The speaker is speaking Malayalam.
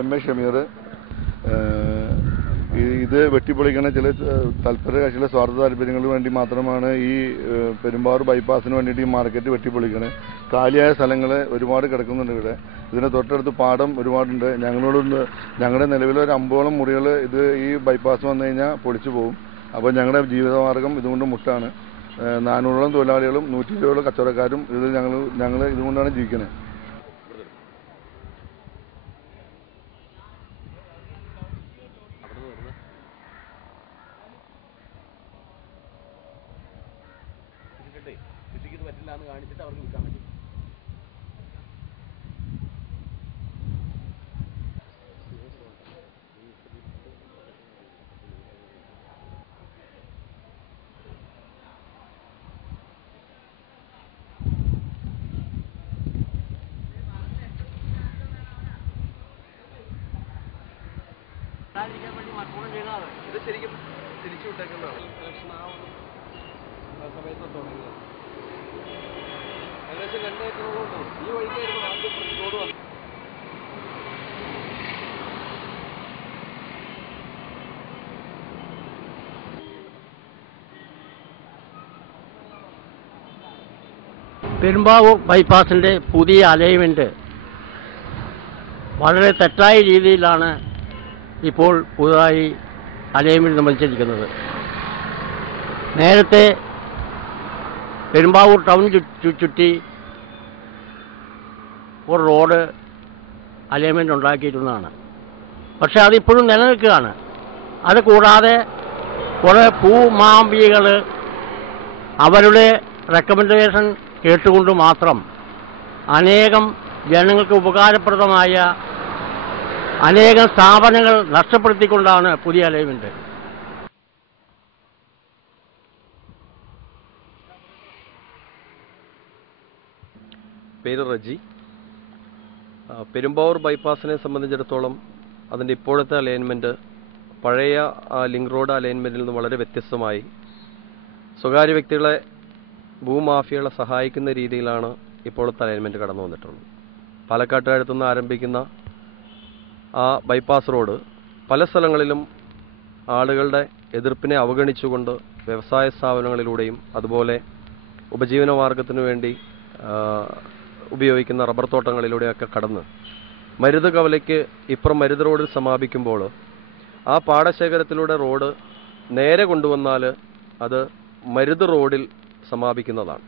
M A Shameer. ഇത് വെട്ടിപ്പൊളിക്കുന്ന ചില താല്പര്യ കക്ഷികളുടെ സ്വാർത്ഥ താല്പര്യങ്ങൾക്ക് വേണ്ടി മാത്രമാണ് ഈ പെരുമ്പാവൂർ ബൈപ്പാസിന് വേണ്ടിയിട്ട് ഈ മാർക്കറ്റ് വെട്ടിപ്പൊളിക്കണത്. കാലിയായ സ്ഥലങ്ങൾ ഒരുപാട് കിടക്കുന്നുണ്ട് ഇവിടെ. ഇതിന് തൊട്ടടുത്ത് പാടം ഒരുപാടുണ്ട്. ഞങ്ങളുടെ നിലവിലെ ഒരു 50ഓളം മുറികൾ ഇത് ഈ ബൈപ്പാസ് വന്നു കഴിഞ്ഞാൽ പൊളിച്ചു പോകും. അപ്പോൾ ഞങ്ങളുടെ ജീവിതമാർഗം ഇതുകൊണ്ട് മുട്ടാണ്. 400ഓളം തൊഴിലാളികളും 120ഓളം കച്ചവടക്കാരും ഞങ്ങൾ ഇതുകൊണ്ടാണ് ജീവിക്കുന്നത്. കൃഷിക്ക് പറ്റില്ല എന്ന് കാണിച്ചിട്ട് അവർക്ക് വിൽക്കാൻ പറ്റും. ഇത് ശരിക്കും തിരിച്ചു വിട്ടേക്കുന്നതാണ്. ഇലക്ഷൻ ആ സമയത്ത് തുടങ്ങിയത് ഏകദേശം 2 ഏക്കറോളം ഉണ്ടാവും. ഈ വഴിക്കായിരുന്നു ആദ്യം റോഡ് വന്നത്. പെരുമ്പാവൂർ ബൈപ്പാസിൻ്റെ പുതിയ അലൈൻമെൻറ്റ് വളരെ തെറ്റായ രീതിയിലാണ് ഇപ്പോൾ പുതുതായി അലൈൻമെൻറ്റ് നിർമ്മിച്ചിരിക്കുന്നത്. നേരത്തെ പെരുമ്പാവൂർ ടൗൺ ചുറ്റി ഒരു റോഡ് അലൈൻമെൻറ്റ് ഉണ്ടാക്കിയിരുന്നതാണ്. പക്ഷെ അതിപ്പോഴും നിലനിൽക്കുകയാണ്. അത് കൂടാതെ കുറേ ഭൂമാഫിയകൾ അവരുടെ റെക്കമെൻഡേഷൻ കേട്ടുകൊണ്ട് മാത്രം അനേകം ജനങ്ങൾക്ക് ഉപകാരപ്രദമായ അനേകം സ്ഥാപനങ്ങൾ നഷ്ടപ്പെടുത്തിക്കൊണ്ടാണ് പുതിയ അലൈൻമെൻറ്റ്. പേര് റജി. പെരുമ്പാവൂർ ബൈപ്പാസിനെ സംബന്ധിച്ചിടത്തോളം അതിൻ്റെ ഇപ്പോഴത്തെ അലൈൻമെൻറ്റ് പഴയ ലിങ്ക് റോഡ് അലൈൻമെൻറ്റിൽ നിന്ന് വളരെ വ്യത്യസ്തമായി സ്വകാര്യ വ്യക്തികളെ ഭൂമാഫിയകളെ സഹായിക്കുന്ന രീതിയിലാണ് ഇപ്പോഴത്തെ അലൈൻമെൻറ്റ് കടന്നു വന്നിട്ടുള്ളത്. പാലക്കാട്ടുകാരത്തു നിന്ന് ആരംഭിക്കുന്ന ആ ബൈപ്പാസ് റോഡ് പല സ്ഥലങ്ങളിലും ആളുകളുടെ എതിർപ്പിനെ അവഗണിച്ചുകൊണ്ട് വ്യവസായ സ്ഥാപനങ്ങളിലൂടെയും അതുപോലെ ഉപജീവന മാർഗത്തിനു വേണ്ടി ഉപയോഗിക്കുന്ന റബ്ബർ തോട്ടങ്ങളിലൂടെയൊക്കെ കടന്ന് മരുത് കവലയ്ക്ക് ഇപ്പുറം മരുത് റോഡിൽ സമാപിക്കുമ്പോൾ ആ പാടശേഖരത്തിലൂടെ റോഡ് നേരെ കൊണ്ടുവന്നാൽ അത് മരുത് റോഡിൽ സമാപിക്കുന്നതാണ്.